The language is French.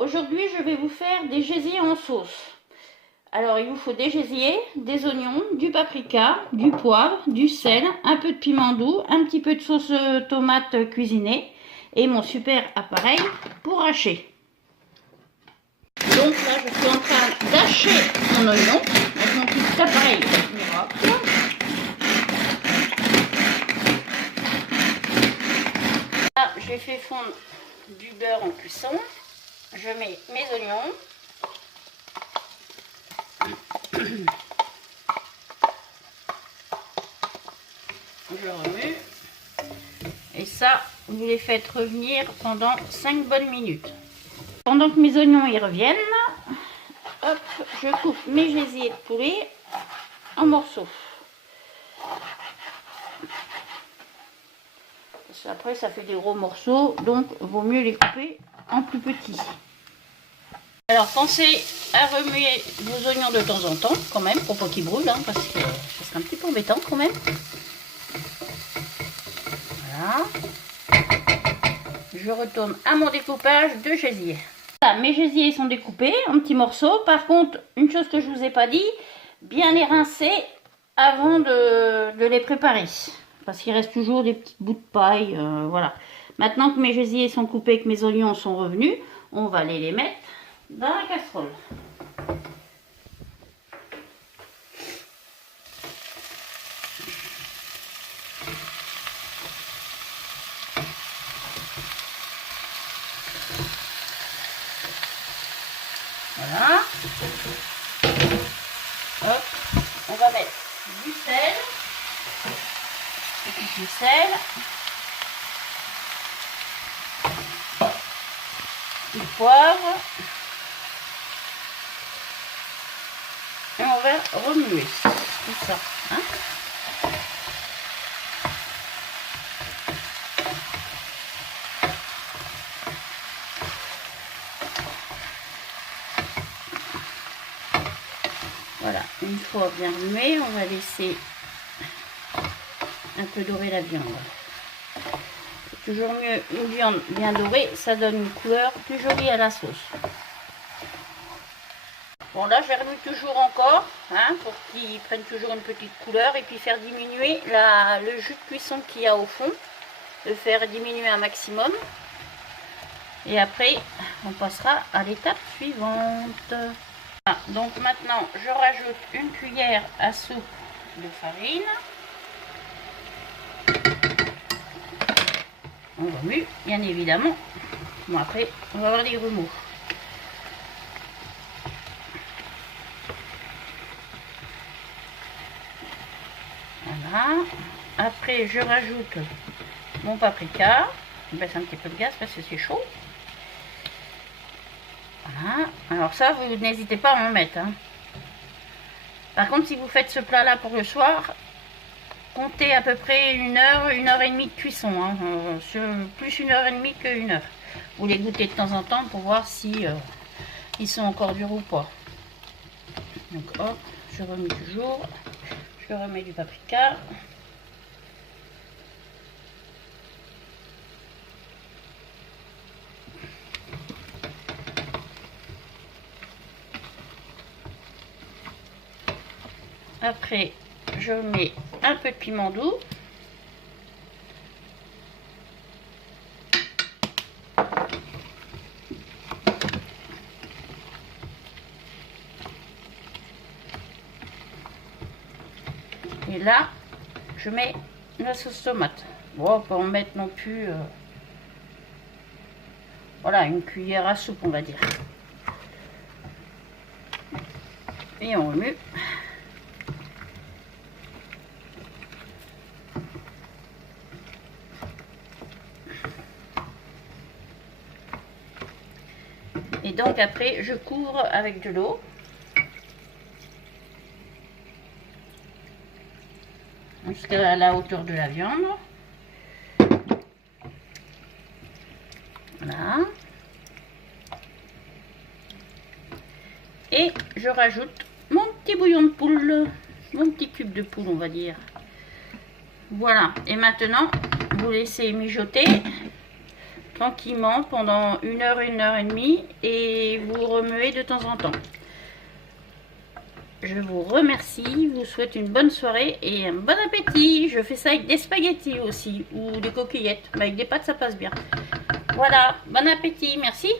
Aujourd'hui, je vais vous faire des gésiers en sauce. Alors, il vous faut des gésiers, des oignons, du paprika, du poivre, du sel, un peu de piment doux, un petit peu de sauce tomate cuisinée et mon super appareil pour hacher. Donc là, je suis en train d'hacher mon oignon avec mon petit appareil miracle. Là, j'ai fait fondre du beurre en cuisson. Je mets mes oignons. Je remue. Et ça, vous les faites revenir pendant 5 bonnes minutes. Pendant que mes oignons y reviennent, hop, je coupe mes gésiers de poulet en morceaux. Après, ça fait des gros morceaux, donc vaut mieux les couper en plus petits. Alors, pensez à remuer vos oignons de temps en temps, quand même, pour pas qu'ils brûlent, hein, parce que ça serait un petit peu embêtant quand même. Voilà. Je retourne à mon découpage de gésiers. Voilà, mes gésiers sont découpés en petits morceaux. Par contre, une chose que je ne vous ai pas dit, bien les rincer avant de les préparer. Parce qu'il reste toujours des petits bouts de paille. Voilà. Maintenant que mes gésiers sont coupés et que mes oignons sont revenus, on va aller les mettre dans la casserole. Voilà. Hop. On va mettre du sel. Du sel. Du poivre. Et on va remuer tout ça. Hein. Voilà, une fois bien remué, on va laisser un peu dorer la viande. C'est toujours mieux une viande bien dorée, ça donne une couleur plus jolie à la sauce. Bon là, je remue toujours encore, hein, pour qu'il prenne toujours une petite couleur et puis faire diminuer le jus de cuisson qu'il y a au fond, le faire diminuer un maximum. Et après, on passera à l'étape suivante. Voilà, donc maintenant, je rajoute une cuillère à soupe de farine. On remue, bien évidemment. Bon, après, on va avoir des remous. Voilà. Après, je rajoute mon paprika. Je baisse un petit peu le gaz parce que c'est chaud. Voilà. Alors ça, vous n'hésitez pas à en mettre. Hein. Par contre, si vous faites ce plat-là pour le soir, comptez à peu près 1 heure et demie de cuisson. Hein. Plus 1 heure et demie que 1 heure. Vous les goûtez de temps en temps pour voir si ils sont encore durs ou pas. Donc hop, je remets toujours. Je remets du paprika. Après, je mets un peu de piment doux. Et là, je mets la sauce tomate. Bon, on peut en mettre non plus... voilà, une cuillère à soupe, on va dire. Et on remue. Et donc après, je couvre avec de l'eau. Jusqu'à la hauteur de la viande. Voilà. Et je rajoute mon petit bouillon de poule, mon petit cube de poule, on va dire. Voilà. Et maintenant, vous laissez mijoter tranquillement pendant 1 heure, 1 heure et demie et vous remuez de temps en temps. Je vous remercie, vous souhaite une bonne soirée et un bon appétit. Je fais ça avec des spaghettis aussi ou des coquillettes, mais avec des pâtes ça passe bien. Voilà, bon appétit, merci.